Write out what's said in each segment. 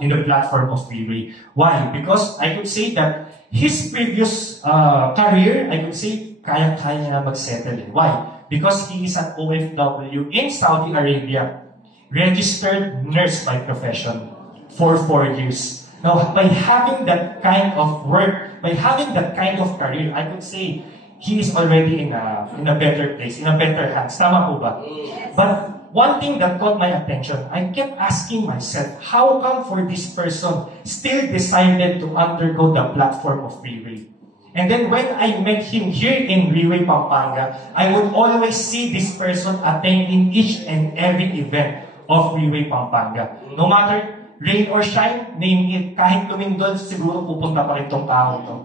in the platform of Freeway. Why? Because I could say that his previous career, I could say, kaya-kaya niya na mag-settle. Why? Because he is an OFW in Saudi Arabia, registered nurse by profession for 4 years. Now, by having that kind of work, by having that kind of career, I could say he is already in a better place, in a better hands. Tama po ba? Yes. But one thing that caught my attention, I kept asking myself, how come for this person still decided to undergo the platform of Freeway? And then when I met him here in Freeway Pampanga, I would always see this person attending each and every event of Freeway Pampanga. No matter rain or shine, name it, kahit lumindol, siguro pupunta pa rin tong tao ito.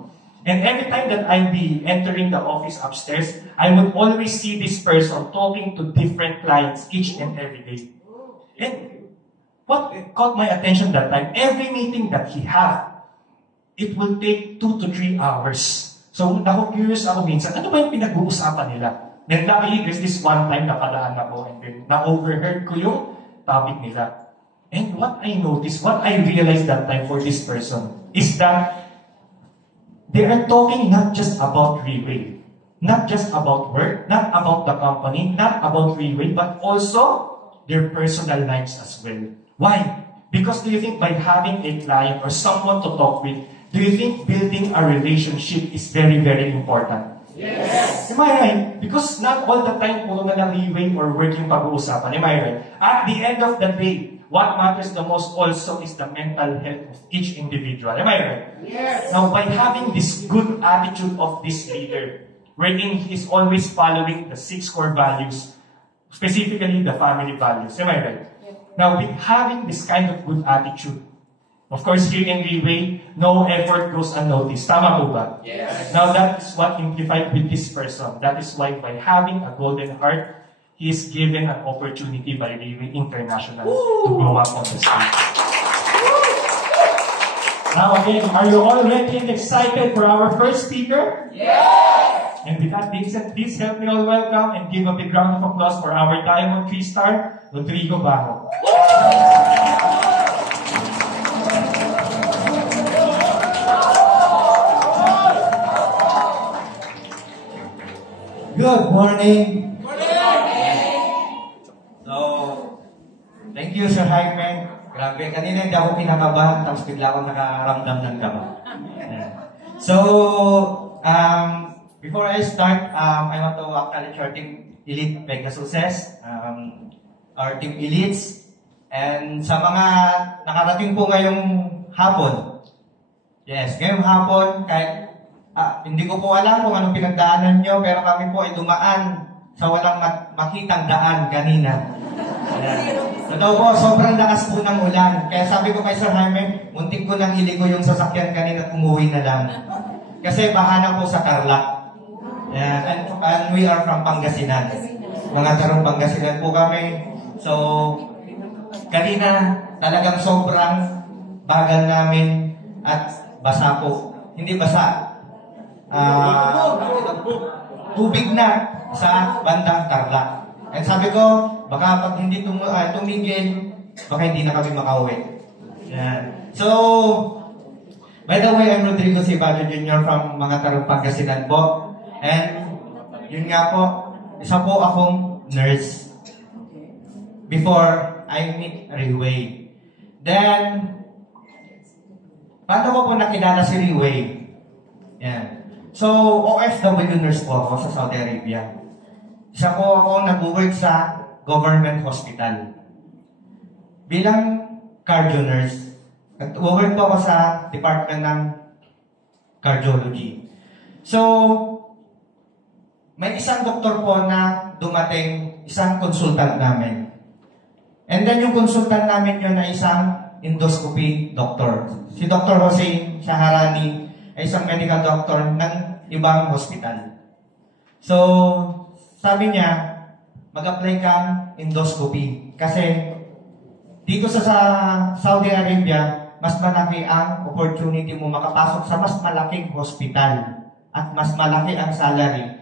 And every time that I'd be entering the office upstairs, I would always see this person talking to different clients each and every day. And what caught my attention that time, every meeting that he had, it will take 2 to 3 hours. So, curious ako minsan, ano ba yung pinag-uusapan nila? Then luckily, there's this one time napadaan ako and then na-overheard ko yung topic nila. And what I noticed, what I realized that time for this person is that they are talking not just about Freeway, not just about work, not about the company, not about Freeway, but also their personal lives as well. Why? Because do you think by having a client or someone to talk with, do you think building a relationship is very, very important? Yes! Am I right? Because not all the time puro na lang Freeway or working pag-uusapan. Am I right? At the end of the day, what matters the most also is the mental health of each individual. Am I right? Yes. Now, by having this good attitude of this leader, wherein he is always following the 6 core values, specifically the family values. Am I right? Yes. Now, with having this kind of good attitude, of course, here in Freeway, no effort goes unnoticed. Tama po ba? Yes. Now, that is what amplified with this person. That is why by having a golden heart, he is given an opportunity by Freeway International to grow up on the stage. Now again, are you all ready and excited for our first speaker? Yes! And with that being said, please help me all welcome and give a big round of applause for our Diamond 3-star, Rodrigo Bajo. Good morning. Thank you, Sir Hyman. Grabe, kanina hindi ako kinakabahan, tapos bigla ako nakaramdam ng kaba. Yeah. So, before I start, I want to acknowledge our team Elite Pegasuses, our team Elites, and sa mga nakarating po ngayong hapon. Yes, ngayong hapon, kahit hindi ko po alam kung anong pinagdaanan nyo, pero kami po ay dumaan sa walang makitang daan kanina. Yeah. Totoo po, sobrang lakas po ng ulan. Kaya sabi ko kay Sir Jaime, muntik ko nang iligo yung sasakyan kanina at umuwi na lang. Kasi bahana po sa Tarlac. Yeah. And we are from Pangasinan. Mga tarong Pangasinan po kami. So, kanina talagang sobrang bagal namin at basa po. Hindi basa. Tubig na sa bandang Tarlac. And sabi ko, baka pag hindi tumigil, baka hindi na kami makauwi. Yeah. So, by the way, I'm Rodrigo Ciballo Jr. from mga tarong Pangasinan po. And, yun nga po, isa po akong nurse before I meet Freeway. Then, paano ko po nakilala si Freeway? Yeah. So, OFW nurse po ako sa Saudi Arabia. Isa po ako nag-work sa government hospital. Bilang cardio nurse, nag-work po ako sa department ng cardiology. So, may isang doktor po na dumating, isang consultant namin. And then yung consultant namin yun ay isang endoscopy doctor. Si Dr. Jose Shaharani ay isang medical doctor ng ibang hospital. So, sabi niya, mag-apply kang endoscopy. Kasi dito sa Saudi Arabia, mas malaki ang opportunity mo makapasok sa mas malaking hospital at mas malaki ang salary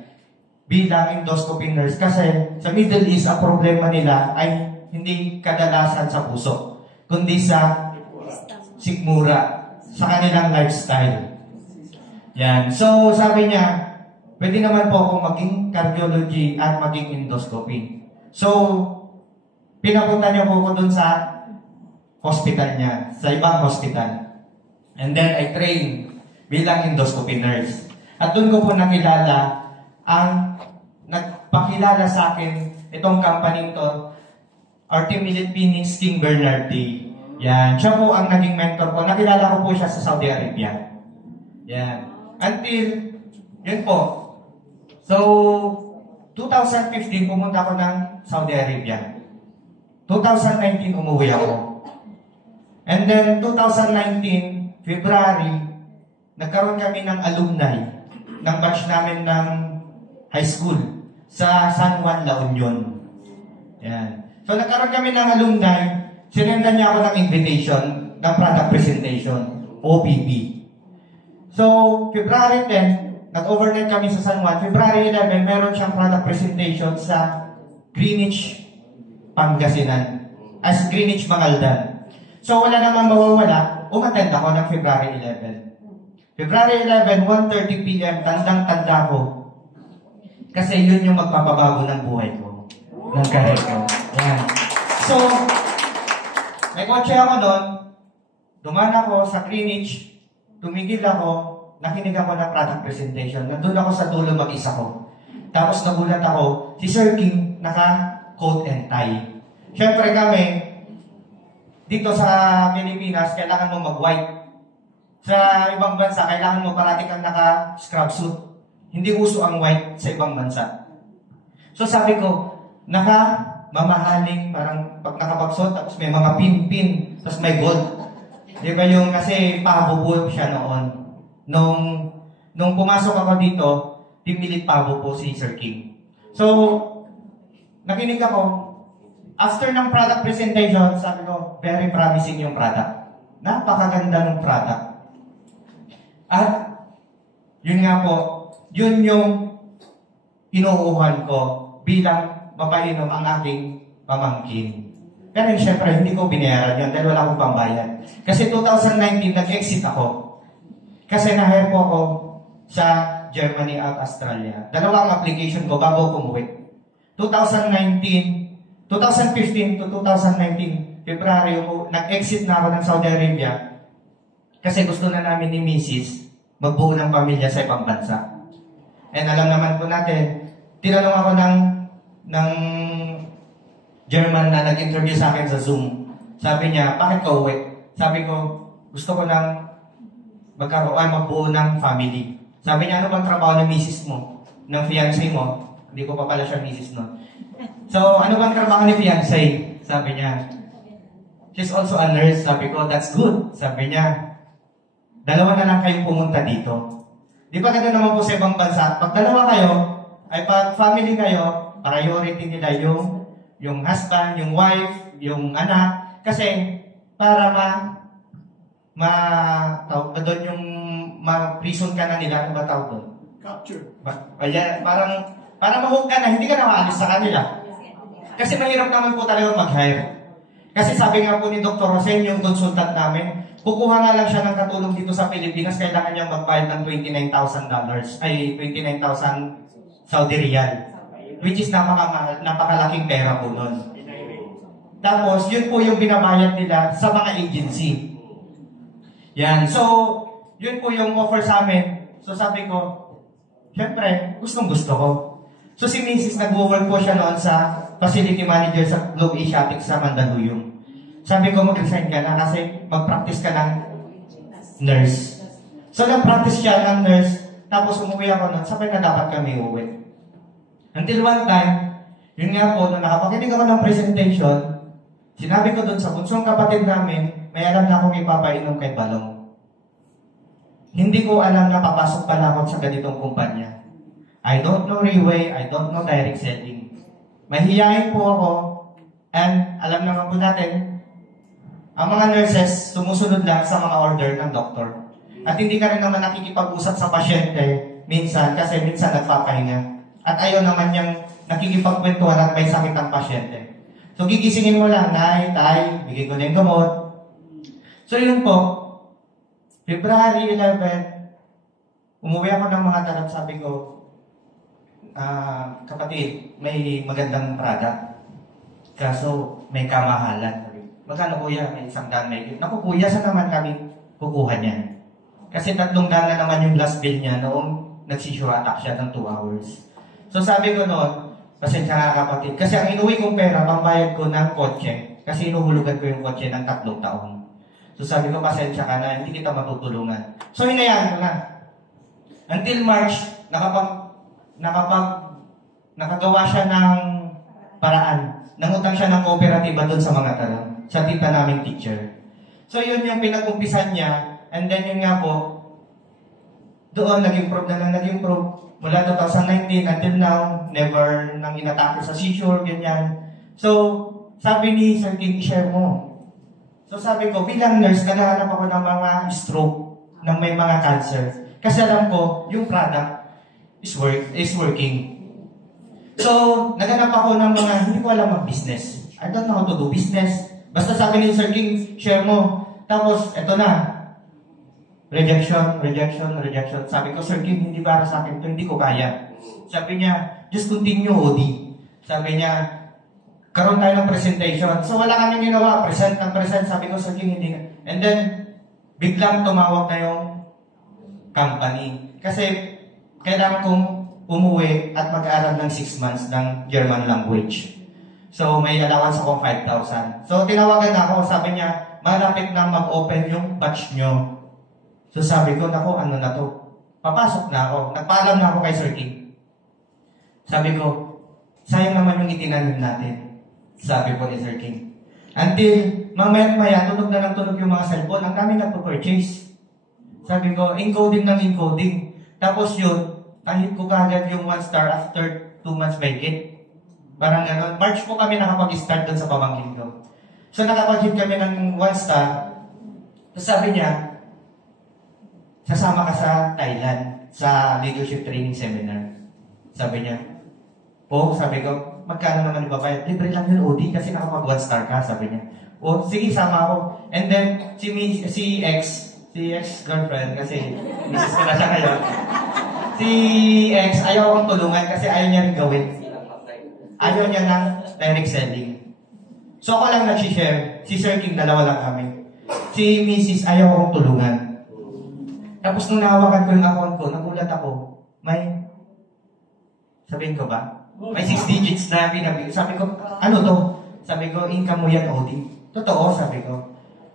bilang endoscopy nurse. Kasi sa Middle East, ang problema nila ay hindi kadalasan sa puso, kundi sa sikmura sa kanilang lifestyle. Yan. So, sabi niya, pwede naman po akong maging cardiology at maging endoscopy. So, pinapunta niya po ako dun sa hospital niya, sa ibang hospital. And then, I trained bilang endoscopy nurse. At dun ko po nakilala ang nagpakilala sa akin itong company to, Artemilit Phoenix King Bernardi. Yan. Siya po ang naging mentor ko. Nakilala ko po siya sa Saudi Arabia. Yan. Until, yun po. So, 2015, pumunta ako ng Saudi Arabia. 2019, umuwi ako. And then, 2019, February, nagkaroon kami ng alumni ng batch namin ng high school sa San Juan, La Union. Yan. So, nagkaroon kami ng alumni. Sinendan niya ako ng invitation ng product presentation, OPP. So, February 10, nag-overnight kami sa San Juan. February 11, meron siyang product presentation sa Greenwich, Pangasinan. As Greenwich, Mangaldan. So, wala namang mawawala. Umattend ako ng February 11. February 11, 1:30 p.m., tandang-tanda ko. Kasi yun yung magpapabago ng buhay ko. Ng career ko. Yan. So, may kotse ako doon. Dumaan ako sa Greenwich. Tumigil ako. Nakinig ako ng product presentation. Nandun ako sa dulo mag-isa ko. Tapos nagulat ako, si Sir King naka-coat and tie. Siyempre kami, dito sa Pilipinas, kailangan mo mag-white. Sa ibang bansa, kailangan mo parati kang naka-scrub suit. Hindi uso ang white sa ibang bansa. So sabi ko, mamahaling, parang pag nakapagsuot, tapos may mga pin-pin, tapos may gold. Di ba yung, kasi pabubo siya noon. Nung pumasok ako dito, pimilit pabo po si Sir King. So, nakinig ako. After ng product presentation, sabi ko, very promising yung product. Napakaganda ng product. At, yun nga po, yun yung inuuhan ko bilang mapainom ang aking pamangkin. Pero syempre, hindi ko binayaran yun dahil wala akong pambayad. Kasi 2019, nag-exit ako. Kasi na-hire po ako sa Germany at Australia. Dalawang application ko bago ako umuwi. 2015 to 2019, February, nag-exit na ako ng Saudi Arabia kasi gusto na namin ni Mrs. magbuo ng pamilya sa ibang bansa. And alam naman po natin, tinanong ako ng German na nag-interview sa akin sa Zoom. Sabi niya, bakit ka uwi? Sabi ko, gusto ko nang magbuo ng family. Sabi niya, ano bang trabaho ng misis mo? Ng fiancé mo? Hindi ko pa pala siya misis, no? So, ano bang trabaho ni fiancé? Sabi niya, she's also a nurse. Sabi ko, that's good. Sabi niya, dalawa na lang kayong pumunta dito. Di ba gano'n naman po sa ibang bansa? Pag dalawa kayo, ay pag family kayo, priority nila yung husband, yung wife, yung anak. Kasi, para tawag doon yung ma-prison ka na nila, ano ba tawag doon? Capture. Parang ma-hook ka na, hindi ka na maalis sa kanila. Kasi mahirap naman po talaga mag-hire. Kasi sabi nga po ni Dr. Jose, yung consultant namin, kukuha nga lang siya ng katulong dito sa Pilipinas, kailangan niyang magbayad ng $29,000, ay 29,000 Saudi Riyal. Which is napakalaking pera po nun. Tapos, yun po yung binabayad nila sa mga agency. Yan. So, yun po yung offer sa amin. So, sabi ko, syempre, gustong-gusto ko. So, si Mrs. nag-work po siya noon sa facility manager sa Globe Asiatic sa Mandaluyong. Sabi ko, mag-resign ka na kasi mag-practice ka ng nurse. So, nag-practice siya ng nurse, tapos umuwi ako noon, sabi na dapat kami uwi. Until one time, yun nga po, nung nakapakinig ako ng presentation, sinabi ko doon sa bunsong kapatid namin, may alam na akong ipapainom kay Balong. Hindi ko alam na papasok pala ako sa ganitong kumpanya. I don't know Reway, I don't know direct selling. Mahihiyain po ako, and alam naman po natin, ang mga nurses sumusunod lang sa mga order ng doktor. At hindi ka rin naman nakikipag-usap sa pasyente minsan, kasi minsan nagpapahinga. At ayaw naman niyang nakikipagkwentuhan at may sakit ang pasyente. So, gigisingin mo lang, Nay, Tay, bigay ko na yung gamot. So yun po, February 11, umuwi ako ng mga tarap, sabi ko, kapatid, may magandang product. Kaso, may kamahalan. Magkano kuya? May 100 may. Naku kuya, saan naman kami kukuha niyan? Kasi 300 na naman yung last bill niya noong nagsisure attack siya ng 2 hours. So sabi ko noon, pasensya nga kapatid. Kasi ang inuwi kong pera, pambayad ko ng kotse. Kasi inuhulugan ko yung kotse ng 3 taon. So sabi ko, pasensya ka na, hindi kita matutulungan. So hinayaan ko na. Until March, nakagawa siya ng paraan. Nangutang siya ng kooperatiba doon sa mga tarang. Sa tita naming teacher. So yun yung pinag-umpisan niya. And then yun nga po, doon naging probe na lang naging probe. Mula 2019 until now, never nang inatake sa seizure, ganyan. So, sabi ni Sir King, i-share mo. So sabi ko, bilang nurse, naghahanap ako ng mga stroke, ng may mga cancer. Kasi alam ko, yung product is working. So, naghanap ako ng mga, hindi ko alam mag-business. I don't know how to do business. Basta sabi ni Sir King, share mo. Tapos, eto na. Rejection. Sabi ko, Sir King, hindi para sa akin ito, hindi ko kaya. Sabi niya, just continue, OD. Sabi niya, karoon tayo ng presentation. So, wala kaming ginawa. Present. Sabi ko, Sir King, hindi. And then, biglang tumawag na yung company. Kasi, kailangan kong umuwi at mag-aaral ng 6 months ng German language. So, may allowance akong 5,000. So, tinawagan na ako. Sabi niya, malapit na mag-open yung batch nyo. So, sabi ko, naku, ano na to? Papasok na ako. Nagpaalam na ako kay Sir King. Sabi ko, sayang naman yung itinanim natin. Sabi po ni Sir King. Until, mamaya, tunog na ng tunog yung mga cellphone. Ang dami nagpo-purchase. Sabi ko, encoding ng encoding. Tapos yun, kahit ko kagad yung 1 star after 2 months vacant. Parang gano'n. March po kami nakapag-start doon sa pamangkin ko. So nakapag-hit kami ng 1 star. Tapos sabi niya, sasama ka sa Thailand sa leadership training seminar. Sabi niya, sabi ko, magkano naman ibabayad? Libre lang yun, OD, kasi nakapag 1 star ka, sabi niya. Sige, sama ako. And then, si ex-girlfriend, kasi misis ko na siya ngayon. Si ex, ayaw akong tulungan kasi ayaw niya rin gawin. Ayaw niya ng direct selling. So ako lang nag-share. Si Sir King, dalawa lang kami. Si Mrs. ayaw akong tulungan. Tapos nung nahawakan ko yung account ko, nagulat ako. Sabihin ko ba? May 6 digits na pinabili. Sabi ko, ano to? Sabi ko, income mo yan, OD. Totoo, sabi ko.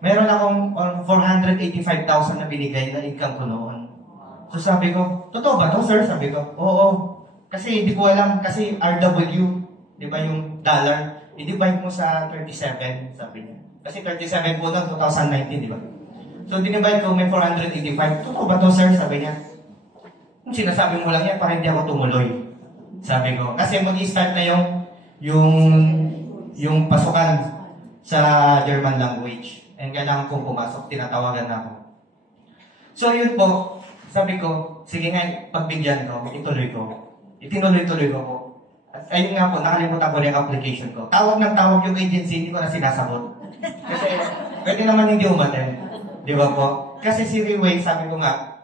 Meron akong 485,000 na binigay na income ko noon. So sabi ko, totoo ba to, sir? Sabi ko, oo. Kasi hindi ko alam, kasi RW, di ba yung dollar, i-divide mo sa 37, sabi niya. Kasi 37 po na 2019, di ba? So dinivide ko, may 485. Totoo ba to, sir? Sabi niya. Kung sinasabi mo lang yan, para hindi ako tumuloy. Sabi ko, kasi mag-i-start na yung pasukan sa German language. And kailangan kong pumasok, tinatawagan na ako. So yun po, sabi ko, sige nga, pagbigyan ko, ituloy ko. Itinuloy-tuloy ko po. At ayun nga po, nakalimutan ko yung application ko. Tawag ng tawag yung agency, hindi ko na sinasagot. Kasi pwede naman hindi umaten. Di ba po? Kasi si Riway, sabi ko nga,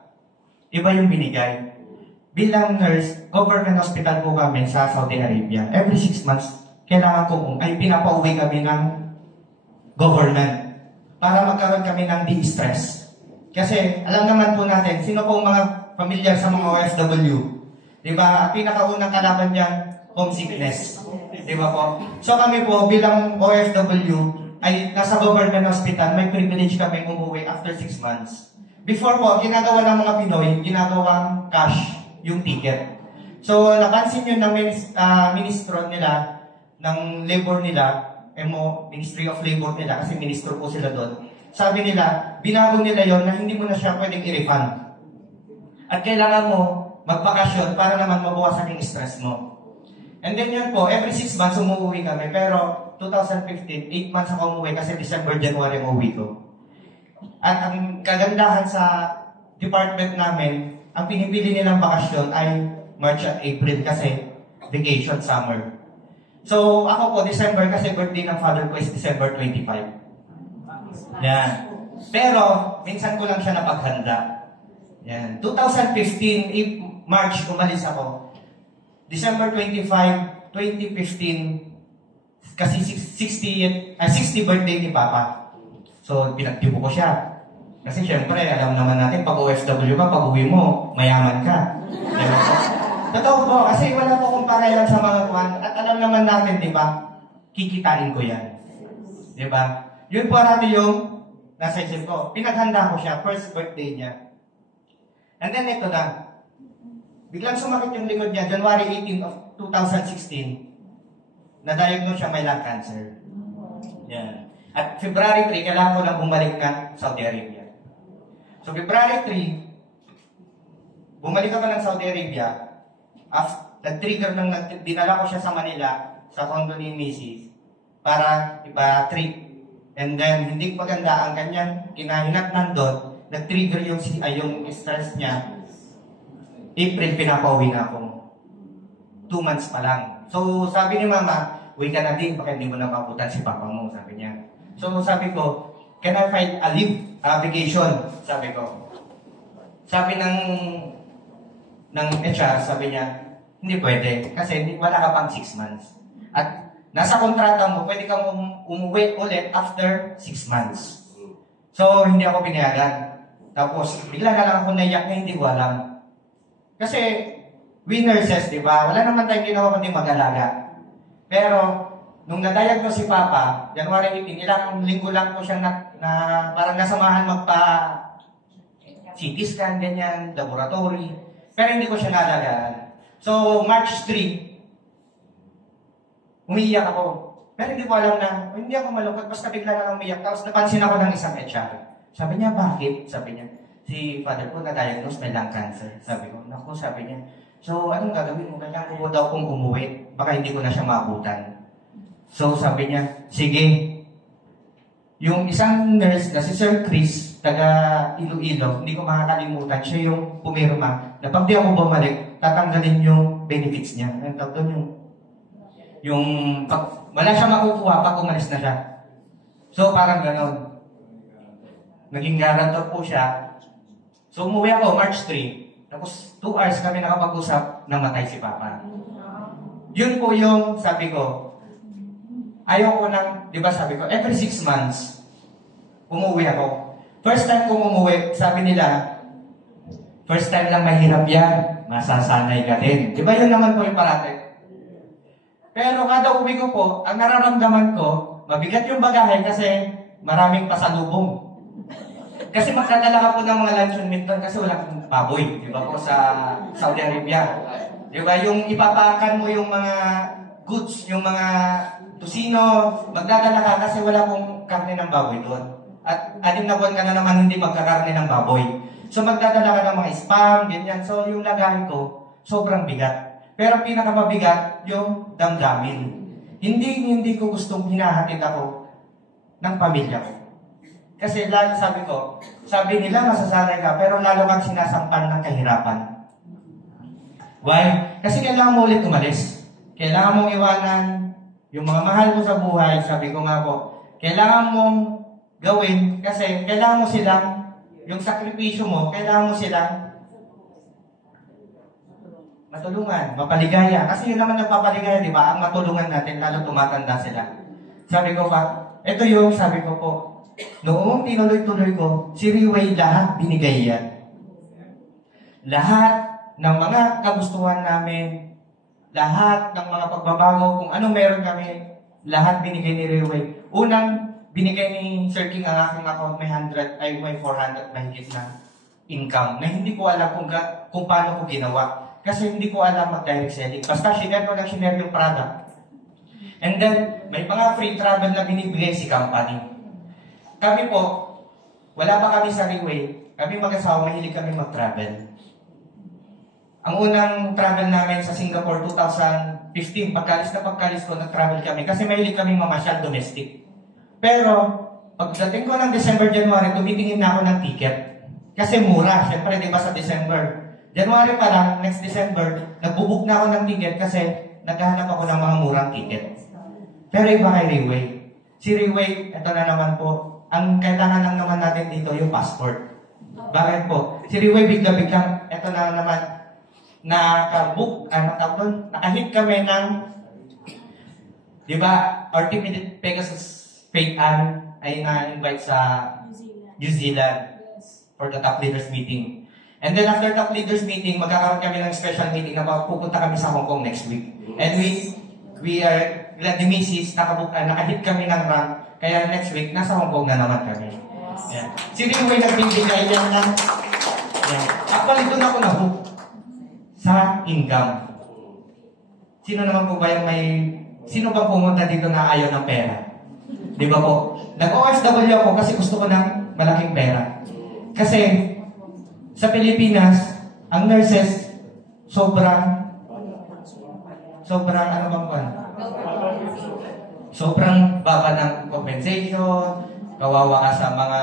iba yung binigay. Bilang nurse, government hospital po kami sa Saudi Arabia. Every 6 months, kailangan ko pinapauwi kami ng government para magkaroon kami ng de-stress. Kasi alam naman po natin, sino pong mga pamilyar sa mga OFW? Di ba? Pinakaunang kalaban niyan, homesickness. Di ba po? So kami po, bilang OFW, ay nasa government hospital, may privilege kami umuwi after 6 months. Before po, ginagawa ng mga Pinoy, ginagawang cash yung ticket. So, napansin nyo na ministro nila, ng labor nila, Ministry of Labor nila, kasi ministro po sila doon. Sabi nila, binago nila yon na hindi mo na siya pwedeng i-refund. At kailangan mo magbakasyon para naman mabawasan yung stress mo. And then yun po, every 6 months umuwi kami. Pero 2015, 8 months ako umuwi kasi December, January umuwi ko. At ang kagandahan sa department namin, ang pinipili nilang bakasyon ay March at April kasi vacation, summer. So, ako po, December kasi birthday ng father ko is December 25. Yan. Pero, minsan ko lang siya napaghanda. Yan. 2015, March, umalis ako. December 25, 2015, kasi 60 birthday ni Papa. So, pinagtibo ko siya. Kasi syempre, alam naman natin, pag OFW ka, pag uwi mo, mayaman ka. Diba? Totoo po, kasi wala po akong pakialam sa mga kuwan. At alam naman natin, di ba, kikitain ko yan. Di ba? Yun po natin yung nasa isip ko. Pinaghanda ko siya, first birthday niya. And then ito na. Biglang sumakit yung likod niya, January 18 of 2016. Na-diagnose siya may lung cancer. Yan. At February 3, kailangan ko lang bumalik ng Saudi Arabia. So February 3, bumalik ako ng Saudi Arabia. Nag-trigger ng dinala ko siya sa Manila, sa condo ni Mrs. para ipa-treat. And then, hindi maganda ang kanyang kinahinat nandun, nag-trigger yung stress niya. April, pinapauwi na ako. 2 months pa lang. So, sabi ni Mama, uwi ka na din, baka hindi mo nakabutan si Papa mo, sabi niya. So, sabi ko, can I file a leave, vacation? Sabi ko. Sabi ng HR, sabi niya, hindi pwede, kasi wala ka pang 6 months. At nasa kontrata mo, pwede kang umuwi ulit after 6 months. So, hindi ako pinayagan. Tapos, bigla na lang ako naiyak na hindi ko alam. Kasi, we nurses, di ba? Wala naman tayong ginawa kundi mag-alaga. Pero, nung na-diagnose si Papa, January 18, ilang linggo lang po siya na parang nasamahan CT scan, ganyan, laboratory. Pero hindi ko siya naalagaan. So, March 3, umiiyak ako. Pero hindi ko alam na, hindi ako malungkot, basta bigla na umiiyak. Tapos napansin ako ng isang HR. Sabi niya, bakit? Sabi niya, si father ko na-diagnose may lung cancer. Sabi ko, naku, sabi niya. So, anong gagawin mo? Kanya ko daw kung umuwi. Baka hindi ko na siya maabutan. So, sabi niya, sige. Yung isang nurse na si Sir Chris, taga Iloilo, hindi ko makakalimutan, siya yung pumirma na pag di ako bumalik, tatanggalin yung benefits niya. Ang tawag doon wala siya makukuha pag umalis na siya. So, parang ganon. Naging guarantor po siya. So, umuwi ako March 3. Tapos, 2 hours kami nakapag-usap, namatay si Papa. Yun po yung, sabi ko, ayaw ko nang, di ba sabi ko, every 6 months, umuwi ako. First time kong umuwi, sabi nila, first time lang mahirap yan, masasanay ka din. Di ba yun naman po yung parate? Pero kada uwi ko po, ang nararamdaman ko, mabigat yung bagahe kasi maraming pasalubong. Kasi magdadala ka po ng mga luncheon meat doon kasi wala kang baboy, di ba po, sa Saudi Arabia. Di ba, yung ipapakan mo yung mga goods, yung mga tusino, magdadala ka kasi wala pong karne ng baboy doon. At 6 na buwan ka na naman hindi magkakarne ng baboy. So magdadala ka ng mga spam, ganyan. So yung lagahin ko, sobrang bigat. Pero pinakamabigat, yung damdamin. Hindi ko gustong hinahatid ako ng pamilya ko. Kasi lalo sabi nila masasanay ka, pero lalo kang sinasampan ng kahirapan. Why? Kasi kailangan mo ulit umalis. Kailangan mong iwanan yung mga mahal mo sa buhay, sabi ko nga po, kailangan mong gawin kasi kailangan mo silang, yung sakripisyo mo, kailangan mo silang matulungan, mapaligaya. Kasi yun naman nagpapaligaya, di ba? Ang matulungan natin, lalo tumatanda sila. Sabi ko pa, ito yung sabi ko po, noong tinuloy-tuloy ko, si Riway lahat binigay yan. Lahat ng mga kagustuhan namin, lahat ng mga pagbabago, kung ano meron kami, lahat binigay ni Riway. Unang binigay ni Sir King ang aking account, may 400 na higit na income, na hindi ko alam kung paano ko ginawa. Kasi hindi ko alam mag-direct selling. Basta sinare ko lang yung product. And then, may mga free travel na binibigay si company. Kami po, wala pa kami sa Riway. Kami mag-asawa, mahilig kami mag-travel. Ang unang travel namin sa Singapore 2015, pagkalis ko, nag-travel kami. Kasi mahilig kami mamasyal domestic. Pero, pagdating ko ng December, January, tumitingin na ako ng ticket. Kasi mura. Siyempre, di ba sa December? January pa lang, next December, nagbubook na ako ng ticket kasi naghahanap ako ng mga murang ticket. Pero iba kay Riway. Si Riway, ito na naman po, ang kailangan lang naman natin dito yung passport. Bakit po? Si Riway bigla-biglang, eto na naman, nakahit kami ng, di ba, our team in Pegasus Faith Ann ay na-invite sa New Zealand for the top leaders meeting. And then after top leaders meeting, magkakaroon kami ng special meeting na pupunta kami sa Hong Kong next week. And we are glad ni Mrs. nakahit kami ng rank, kaya next week, nasa Hong Kong na naman kami. Yeah. Si Riway nagbibigay yan ng, actually doon ako na-hook sa income. Sino naman po ba yung sino bang pumunta dito na ayaw ng pera? Di ba po? Nag-OFW ako kasi gusto ko ng malaking pera. Kasi, sa Pilipinas, ang nurses, sobrang ano bang pan? Sobrang baba ng compensation, kawawa ka sa mga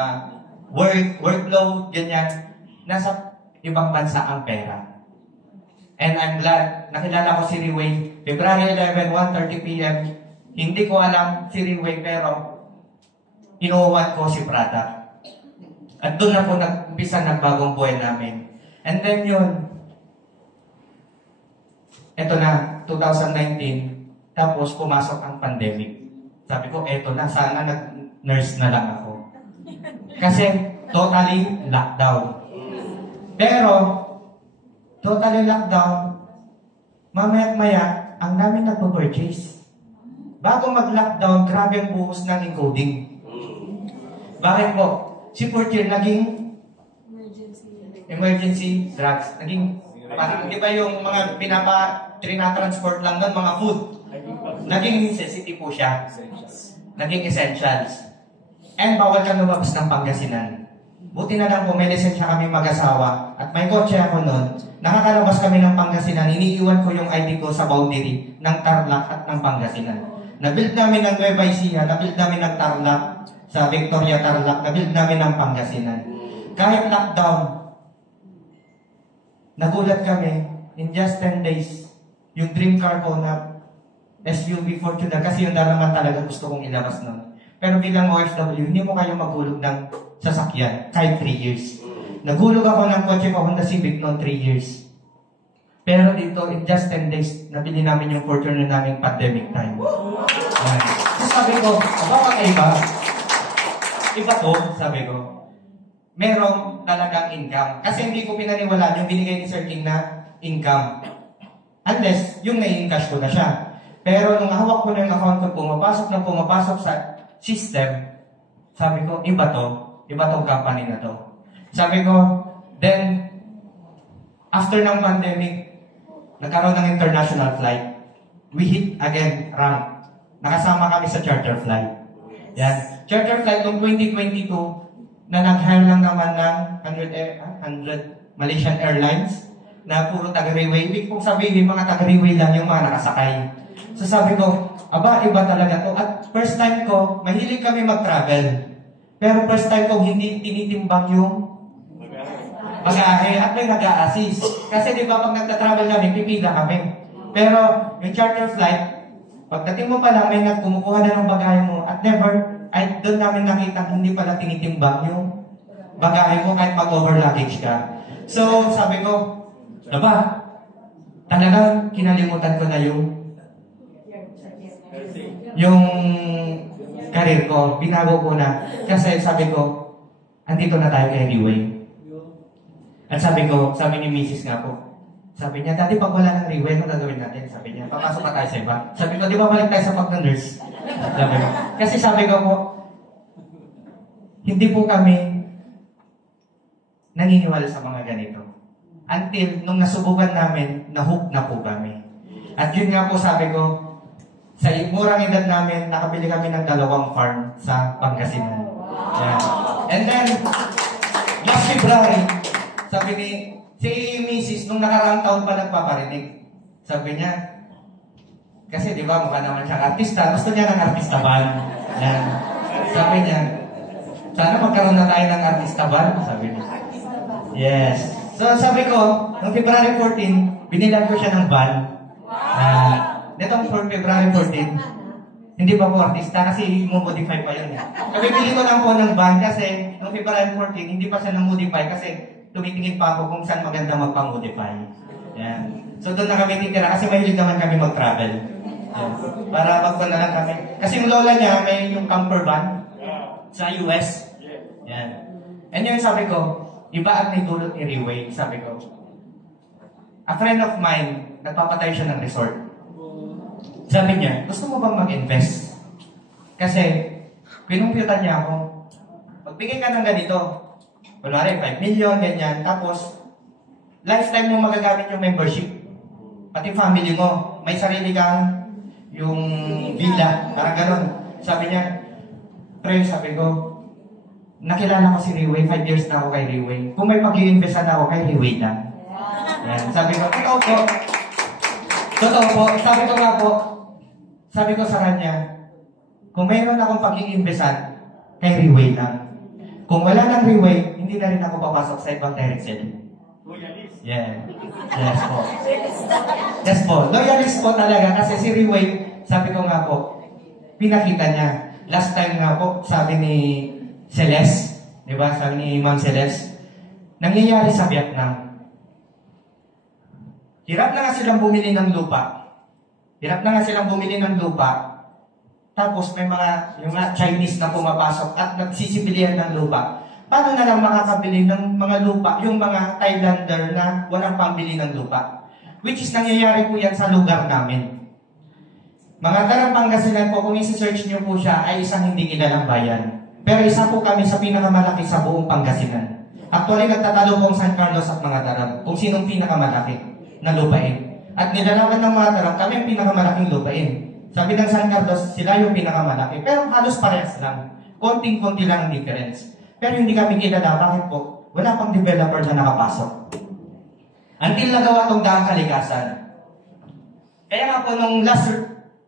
workload, ganyan. Nasa ibang bansa ang pera. And I'm glad, nakilala ko si Riway, February 11, 1:30 p.m. Hindi ko alam si Riway, pero inuwan ko si Prada. At doon na po nag-umpisa nagbagong buhay namin. And then yun, eto na, 2019, tapos pumasok ang pandemic. Sabi ko, eto na, sana nag-nurse na lang ako. Kasi totally lockdown. Pero, totally lockdown, mamaya't maya, ang daming nagpo-purchase. Bago mag-lockdown, grabe ang buhos ng encoding. Bakit po? Si Portier naging emergency drugs. Naging, di ba yung mga tinatransport lang nun, mga food. Naging necessity po siya. Naging essentials. And bawal kang lumabas ng Pangasinan. Buti na lang po, may lisensya kami mag-asawa. At may kotse ako nun. Nakakalabas kami ng Pangasinan. Iniiwan ko yung ID ko sa boundary ng Tarlac at ng Pangasinan. Nabuild namin ng Nueva Ecija, nabuild namin ng Tarlac, sa Victoria Tarlac, nabuild namin ng Pangasinan. Kahit lockdown, nagulat kami, in just 10 days, yung dream car ko na SUV Fortuner, kasi yun naman talaga gusto kong ilabas nun. Pero bilang OFW, hindi mo kayo maghulog ng sasakyan, kahit 3 years. Nagulog ako ng kotse ko, Honda Civic noon 3 years. Pero dito, in just 10 days, nabili namin yung Fortuner naming pandemic time. So sabi ko, kakaiba. Iba to, sabi ko. Merong talagang income. Kasi hindi ko pinaniwalaan yung binigay ni Sir King na income. Unless, yung nai-encash ko na siya. Pero nung hawak ko na yung account ko, pumapasok sa system, sabi ko, iba tong company na to. Sabi ko, then, after ng pandemic, nagkaroon ng international flight. We hit again rank. Nakasama kami sa charter flight. Yan. Charter flight noong 2022 na nag-hire lang naman ng 100 Malaysian Airlines na puro taga-Riway. Ibig pong sabihin, mga taga-Riway lang yung mga nakasakay. So sabi ko, iba talaga to. At first time ko, mahilig kami mag-travel. Pero first time ko, hindi tinitimbang yung mag-aahe at may nag-a-assist. Kasi di ba pag nagta-travel kami, pipila kami. Pero yung charter flight, pagdating mo pa lang, may kumukuha na ng bagahe mo at doon namin nakita hindi pala tinitimbang yung bagahe mo kahit mag-over luggage ka. So, sabi ko, talagang kinalimutan ko na yung career ko. Binago ko na. Kasi sabi ko, andito na tayo kay Riway. At sabi ni Mrs. nga po, sabi niya, dati pag wala ng Riway, ano gagawin natin? Sabi niya, papasok pa tayo sa iba. Sabi ko, di ba balik tayo sa pag-nurse? Sabi ko. Kasi sabi ko po, hindi po kami naniniwala sa mga ganito. Until nung nasubukan namin, na-hook na po kami. At yun nga po sabi ko, sa murang edad namin, nakabili kami ng 2 farm sa Pangasinan. Yeah. And then, last February, sabi ni si Mrs. nung nakaraang taon pa nagpaparinig. Sabi niya, kasi di ba mukha naman siyang artista, gusto niya ng artista band. Yan. Sabi niya, sana magkaroon na tayo ng artista band. Sabi niya. Yes. So sabi ko, noong February 14, binilan ko siya ng band. Netong February 14, Hindi pa po artista kasi mo-modify pa yun. Kabibili ko lang po ng van kasi noong February 14, hindi pa siya na-modify kasi tumitingin pa ako kung saan maganda magpa-modify. Yan. So doon na kami titira kasi mahilig naman kami mag-travel. Yan. Para magpunta na lang kami. Kasi yung lola niya may yung camper van sa US. Yan. And yun sabi ko, iba ang naidulot ni Riway, sabi ko. A friend of mine, nagpapatay siya ng resort. Sabi niya, gusto mo bang mag-invest? Kasi, pinumpiutan niya ako. Magbigay ka ng ganito. Kunwari, 5 million, ganyan. Tapos, lifetime mo magagamit yung membership. Pati family mo. May sarili kang yung villa. Parang ganun. Sabi niya, Pre, sabi ko, nakilala ko si Riway. 5 years na ako kay Riway. Kung may pag-i-investan ako kay Riway lang. Yan. Sabi ko, totoo po. Totoo po. Sabi ko sa kanya, kung mayroon akong pag-i-investan, kay Riway lang. Kung wala ng Riway, hindi na rin ako papasok sa ibang direct selling. Yeah. Yes po. Yes po. Loyalist po talaga kasi si Riway, sabi ko nga po, pinakita niya. Last time nga po, sabi ni Celeste, di ba? Sabi ni Ma'am Celeste, nangyayari sa Vietnam. Hirap na nga silang bumili ng lupa. Tapos may yung mga Chinese na pumapasok at nagsisibilihan ng lupa. Paano na lang makakabili ng mga lupa, yung mga Thailander na walang pambili ng lupa? Which is nangyayari po yan sa lugar namin. Mga Pangasinan po, kung isi-search niyo po siya, ay isang hindi kilalang bayan. Pero isa po kami sa pinakamalaki sa buong Pangasinan. Actually, nagtatalo po ang San Carlos at mga Tarab kung sinong pinakamalaki na lupain. At nilalaman ng mga Tarab, kami ang pinakamalaking lupain. Sabi ng San Carlos, sila yung pinakamalaki. Pero halos parehas lang. Konting-konti lang ang difference. Pero hindi kami kilala. Bakit po? Wala pang developer na nakapasok. Until nagawa itong Daang Kalikasan. Kaya nga po, nung last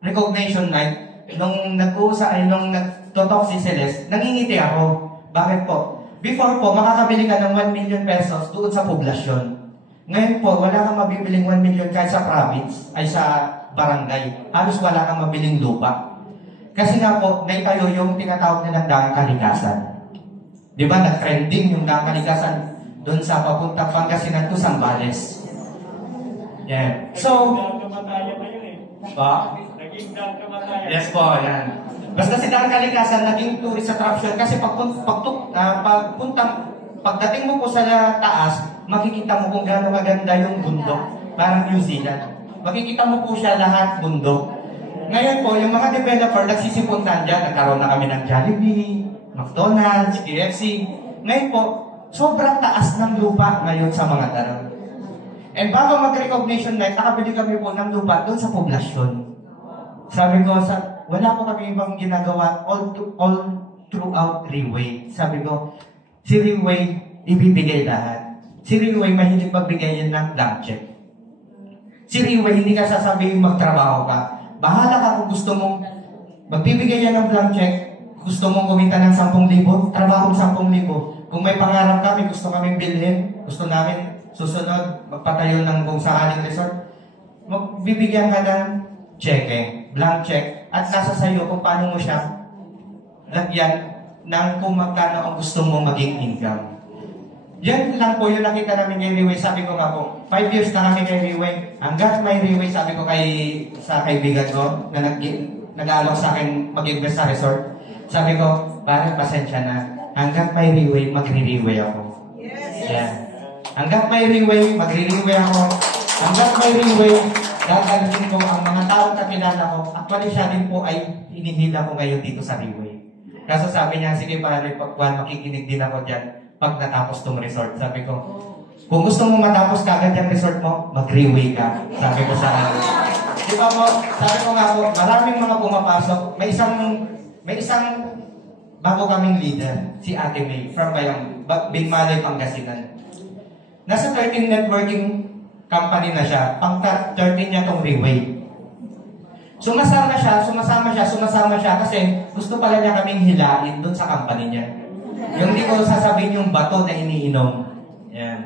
recognition night, nung nagtotalk si Celeste, nangingiti ako. Bakit po? Before po, makakabili ka ng 1 million pesos doon sa poblasyon. Ngayon po, wala kang mabibiling 1 million kahit sa province, ay sa barangay. Halos wala kang mabiling lupa. Kasi nga po, naitayo yung tinatawag nilang Daang Kalikasan. Di ba, nag-trending yung Daang Kalikasan doon sa papuntang Pangasinan to Zambales. Yan. So, yes po, yan. Basta si Daang Kalikasan naging tourist attraction kasi pagdating mo po sa taas, makikita mo kung gaano kaganda yung bundok. Parang New Zealand. Makikita mo po siya lahat bundok. Ngayon po, yung mga developer nagsisipuntan dyan. Nagkaroon na kami ng Jollibee, McDonald's, KFC. Ngayon po, sobrang taas ng lupa ngayon sa mga Tarab. And bago mag-recognition night, nakabili kami po ng lupa doon sa poblasyon. Sabi ko, wala po kami ibang ginagawa all throughout Riway. Sabi ko, si Riway, ibibigay lahat. Si Riway, mahilig magbigay yan ng blank check. Si Riway, hindi ka sasabihin magtrabaho ka. Bahala ka kung gusto mong magbibigay yan ng blank check, gusto mong kumita ng 10,000, trabaho 10,000. Kung may pangarap kami, gusto kaming bilhin, gusto namin susunod, magpatayo ng kung sakaling resort, magbibigyan ka ng cheque, blank check, at nasa sayo kung paano mo siya lagyan ng kung magkano ang gusto mong maging income. Yan lang po yung nakita namin kay Riway. Sabi ko nga po, 5 years na kami kay Riway. Hanggat may Riway, sabi ko sa kaibigan ko na nag-aalok sa akin mag-invest sa resort. Sabi ko, parang pasensya na. Hanggat may Riway, magre-Riway ako. Yes. Yeah. Hanggat may Riway, magre-Riway ako. Hanggat may Riway, dadalhin ko ang mga taong kakilala ko. Actually, siya din po ay hinihila ko ngayon dito sa Riway. Kaso sabi niya, sige pare, makikinig din ako dyan pag natapos tong resort. Sabi ko, kung gusto mo matapos kagad yung resort mo, mag-Riway ka. Sabi ko sa akin. Di ba po, sabi ko nga po, maraming mga pumapasok. May isang bago kaming leader, si Ate May, from Binmalay, Pangasinan. Nasa 13 networking company na siya. Pang 13 niya tong Riway. Sumasama siya kasi gusto pala niya kaming hilain dun sa company niya. Yung hindi ko sasabihin yung bato na iniinom. Yan.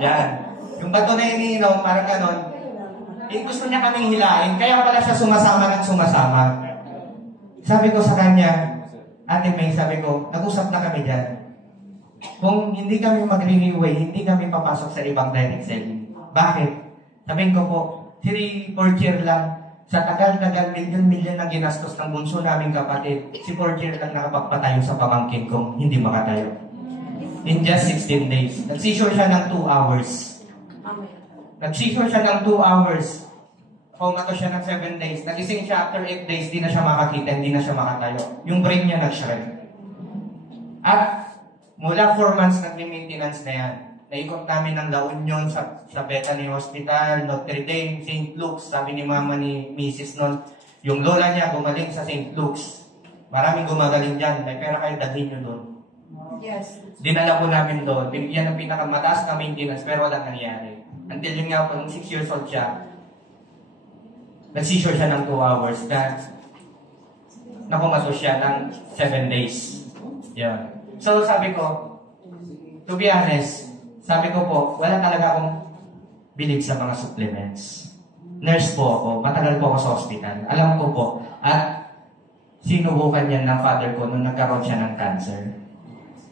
Yan. Yung bato na iniinom, parang ganon. gusto niya kaming hilain, kaya pala siya sumasama ng sumasama. Sabi ko sa kanya, Ate May, sabi ko, nag-usap na kami dyan. Kung hindi kami mag-re-leeway, hindi kami papasok sa ibang direct selling. Bakit? Sabihin ko po, 3-4 year lang, sa tagal-tagal, milyon-milyon na ginastos ng bunso naming kapatid, si 4 year lang nakapagpatayo sa pamangkin kong hindi makatayo. In just 16 days. Nag-seizure siya ng 2 hours. Nag-seizure siya ng 2 hours. Pumato siya ng 7 days. Nagising siya after 8 days, di na siya makakita, hindi na siya makatayo. Yung brain niya nag-shred. At mula 4 months nag-maintenance na yan. Naikot namin ng La Union sa Bethany Hospital, Notre Dame, St. Luke's. Sabi ni mama ni Mrs. noon, yung lola niya gumaling sa St. Luke's. Maraming gumagaling dyan. May pera kayo, dalhin nyo doon. Yes. Dinala po namin doon. Yan ang pinakamataas na maintenance, pero walang nangyari. Until yun nga po, nung 6 years old siya, nag-seizure siya ng 2 hours na nakumato siya ng 7 days. Yeah. So sabi ko, to be honest, sabi ko po, wala talaga akong bilib sa mga supplements. Nurse po ako, matagal po ako sa hospital. Alam ko po, at sinubukan yan ng father ko nung nagkaroon siya ng cancer.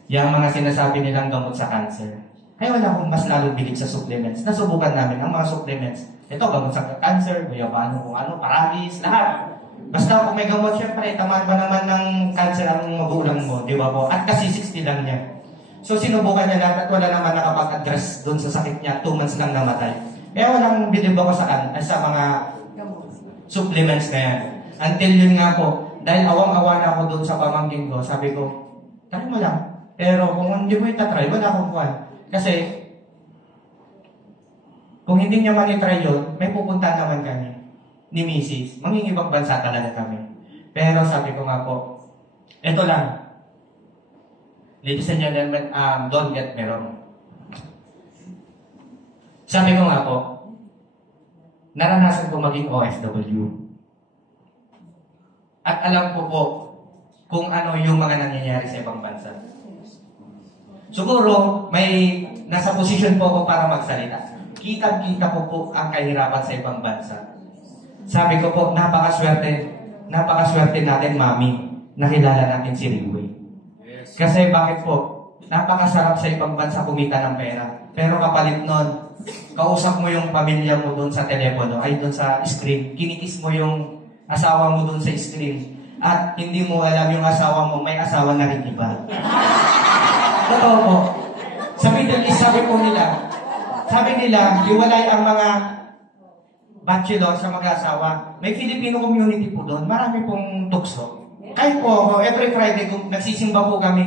Yung mga sinasabi nilang gamot sa cancer. Kaya wala akong mas lalong bilib sa supplements. Nasubukan namin ang mga supplements. Ito, gamot sa cancer, bayabano, kung ano, paralis, lahat. Basta kung may gamot, syempre, tamaan ba naman ng cancer ang magulang mo, di ba po? At kasi 60 lang niya. So, sinubukan niya lahat at wala naman nakapag-address doon sa sakit niya. 2 months lang namatay. Kaya walang bilib ako sa mga supplements na yan. Until yun nga po, dahil awang-awa na ako doon sa pamangkin ko, sabi ko, try mo lang. Pero kung hindi mo itatry, wala akong kuhan. Kasi, kung hindi niya man i-try yun, may pupunta naman kami ni Mrs. Mangingibang bansa talaga kami. Pero sabi ko nga po, eto lang. Ladies and gentlemen, don't get me wrong. Sabi ko nga po, naranasan ko maging OFW. At alam ko po kung ano yung mga nangyayari sa ibang bansa. Siguro, may nasa posisyon po ako para magsalita. Kita-kita ko po ang kahirapan sa ibang bansa. Sabi ko po, napakaswerte natin, Mami, nakilala natin si Riway. Yes. Kasi bakit po? Napakasarap sa ibang bansa kumita ng pera. Pero kapalit nun, kausap mo yung pamilya mo doon sa telepono, ay doon sa screen, kinikis mo yung asawa mo doon sa screen, at hindi mo alam yung asawa mo, may asawa na rin iba. Totoo po. Sa Middle East, sabi nila, hiwalay ang mga bachelor sa mag-asawa. May Filipino community po doon. Marami pong tukso. Kahit po ako, every Friday, kung nagsisimba po kami,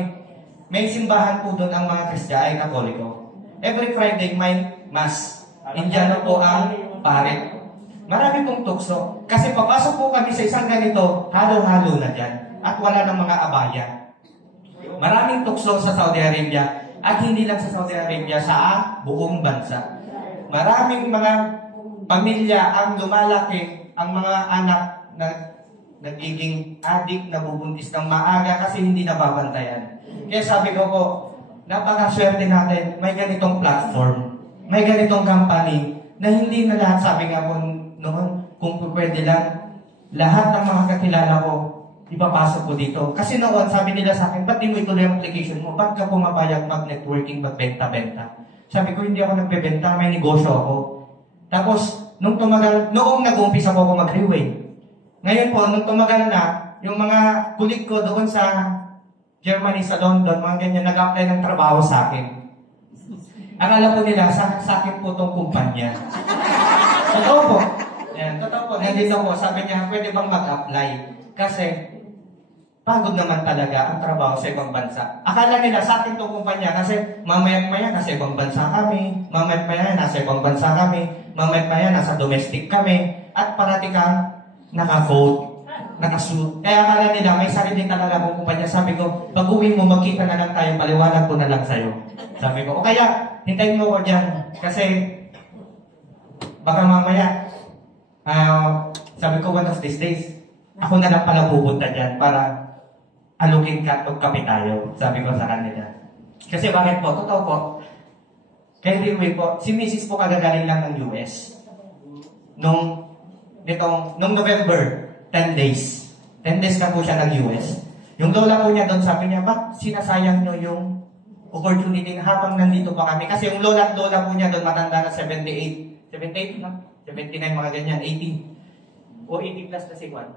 may simbahan po doon ang mga Kristya ay Katoliko. Every Friday, may Mass. Indiano po ang pare. Marami pong tukso. Kasi papasok po kami sa isang ganito, halo-halo na dyan. At wala ng mga abaya. Maraming tukso sa Saudi Arabia. At hindi lang sa Saudi Arabia, sa buong bansa. Maraming mga pamilya ang lumalaki, ang mga anak na nagiging adik, nabubuntis ng maaga kasi hindi nababantayan. Kaya sabi ko po, napakaswerte natin, may ganitong platform, may ganitong company, na hindi na lahat, sabi nga po noon, kung pwede lang, lahat ng mga kakilala ko, ipapasok ko dito. Kasi noon, sabi nila sa akin, ba't di mo ituloy ang application mo? Ba't ka pumapayag mag-networking, magbenta-benta? Sabi ko, hindi ako nagbebenta, may negosyo ako. Tapos, noong nag-uumpisa po ako mag-Riway. Ngayon po, nung tumagal na, yung mga kulig ko doon sa Germany, sa London, mga ganyan, nag-apply ng trabaho sa akin. Ang alam po nila, sa akin po itong kumpanya. Totoo po. Yan, totoo po. Nandito po, sabi niya, pwede bang mag-apply? Kasi, pagod naman talaga ang trabaho sa ibang bansa. Akala nila sa akin itong kumpanya kasi mamaya-maya nasa ibang bansa kami, mamaya-maya nasa ibang bansa kami, mamaya-maya nasa domestic kami, at parati kang naka-vote, naka-suit. Kaya akala nila may sarili talaga akong kumpanya. Sabi ko, pag uwi mo, magkita na lang tayo, paliwanag ko na lang sa'yo. Sabi ko, o kaya, hintayin mo ko dyan. Kasi, baka mamaya, sabi ko, one of these days, ako na lang pala pupunta dyan para alukin ka at magkape tayo. Sabi ko sa kanila. Kasi bakit po? Totoo po. Kaya Riway po, si Mrs. po kagagaling lang ng US. nung November, 10 days. 10 days na po siya nag-US. Yung lola po niya doon, sabi niya, ba't sinasayang nyo yung opportunity na habang nandito pa kami? Kasi yung lola at lola po niya doon, matanda na 78. 78 na? 79, mga ganyan, 80. O 80 plus na si Juan.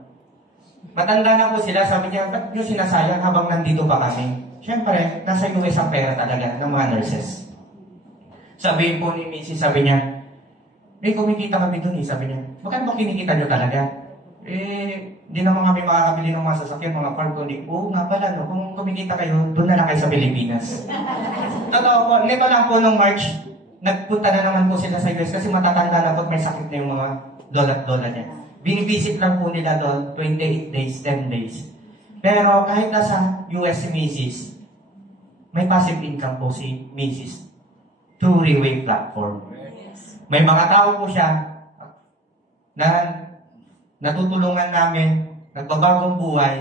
Matanda na po sila, sabi niya, ba't nyo sinasayang habang nandito pa kami? Siyempre, nasa US ang pera talaga ng mga nurses. Sabihin po ni Mrs., sabi niya, may kumikita kami doon sabi niya. Magkano ba kinikita nyo talaga? Hindi naman kami makakabili ng mga sasakyan, mga car ko. Oo nga pala, no? Kung kumikita kayo, doon na lang kayo sa Pilipinas. Totoo po, nito lang po nung March, nagpunta na naman po sila sa US kasi matatanda na po may sakit na yung mga lola niya. Binivisit lang po nila doon, 28 days, 10 days. Pero kahit nasa US si Mrs., may passive income po si Mrs. through Reway platform. May mga tao po siya na natutulungan namin, nagbabagong buhay,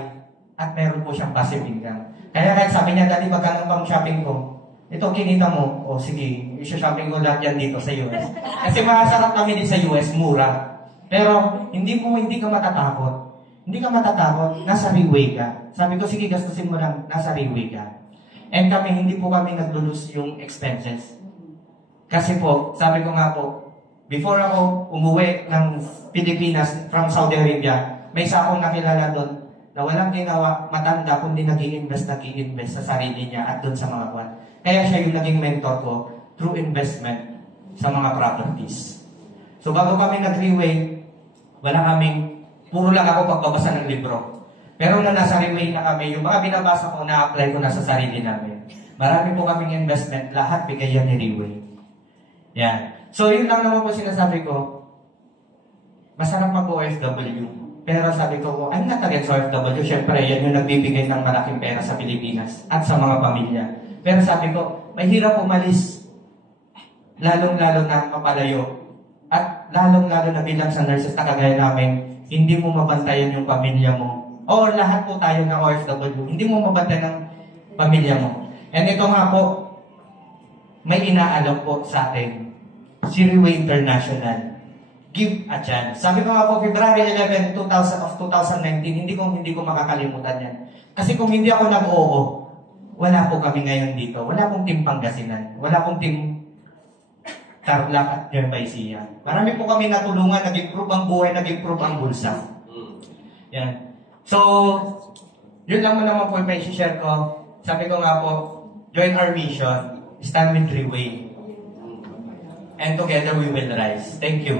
at meron po siyang passive income. Kaya kahit sabi niya, Daddy, magkano pang shopping ko? Ito, kinita mo. O sige, isa-shopping ko lahat yan dito sa US. Kasi masarap kami din sa US, mura. Pero hindi ka matatakot. Hindi ka matatakot, nasa Reway ka. Sabi ko, sige, gastusin mo lang, nasa Reway ka. And kami, hindi po kami naglulus yung expenses. Kasi po, sabi ko nga po, before ako umuwi ng Pilipinas from Saudi Arabia, may isa akong nakilala doon na walang ginawa, matanda, kundi nag-i-invest sa sarili niya at doon sa mga kwan. Kaya siya yung naging mentor ko through investment sa mga properties. So bago kami nag-Reway, wala kaming, puro lang ako pagbabasa ng libro. Pero nung nasa Reway na kami, yung mga binabasa ko, na-apply ko na sa sarili namin. Marami po kaming investment, lahat bigayan ni Reway. Yan. So, yun lang naman po sinasabi ko. Masarap mag-OFW. Pero sabi ko, I'm not against OFW. Siyempre, yan yung nagbibigay ng malaking pera sa Pilipinas at sa mga pamilya. Pero sabi ko, mahirap umalis. Lalong-lalo na mapalayo. At lalong-lalo na bilang sa nurses na kagaya namin, hindi mo mabantayan yung pamilya mo. O lahat po tayo ng OFW, hindi mo mabantayan ng pamilya mo. And ito nga po, may inaalok po sa atin, si Reway International. Give a chance. Sabi ko nga po, February 11, 2019, hindi ko makakalimutan yan. Kasi kung hindi ako nag-oo, wala po kami ngayon dito. Wala pong team Pangasinan. Wala pong team Tarlac at Nueva Ecija. Marami po kami natulungan, nag-improve ang buhay, nag-improve ang bulsa. Yan. So, yun lang mo naman po yung share ko. Sabi ko nga po, join our mission. Stand with Reway. And together we will rise. Thank you.